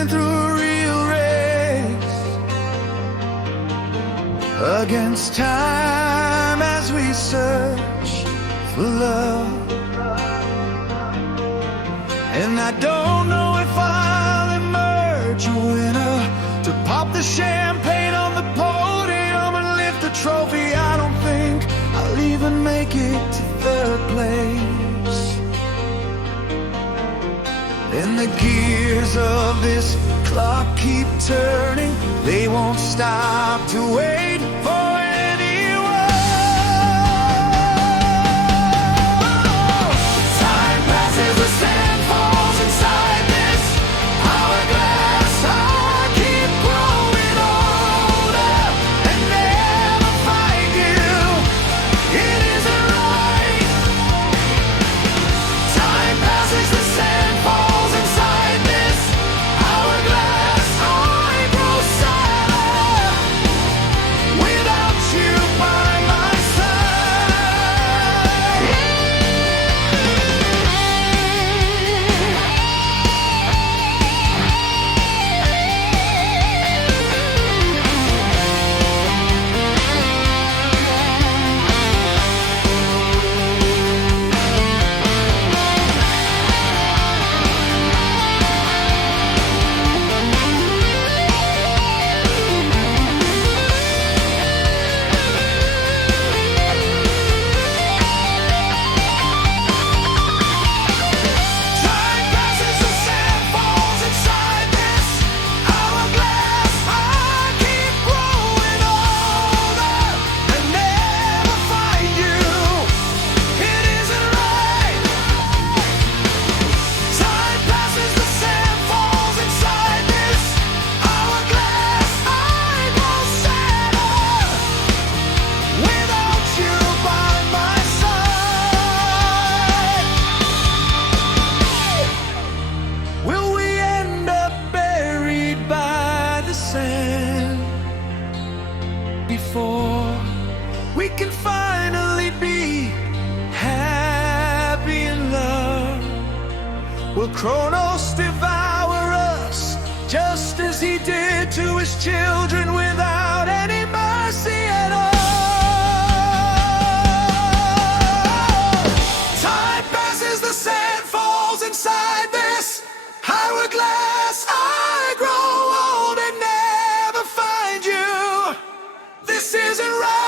running through a real race against time as we search for love. And I don't know if I'll emerge a winner to pop the champagne on the podium and lift the trophy. I don't think I'll even make it to third place. And the gears of this clock keep turning, they won't stop to wait for anyone. Time passes, the sand falls inside this hourglass. I keep growing older and never find you. It isn't right. Time passes, the sand falls inside this hourglass. I grow sadder without you by my before we can finally be happy in love. Will Chronos devour us just as he did to his children without any mercy at all? Time passes, the sand falls inside this hourglass. I grow old and never find you. This isn't right.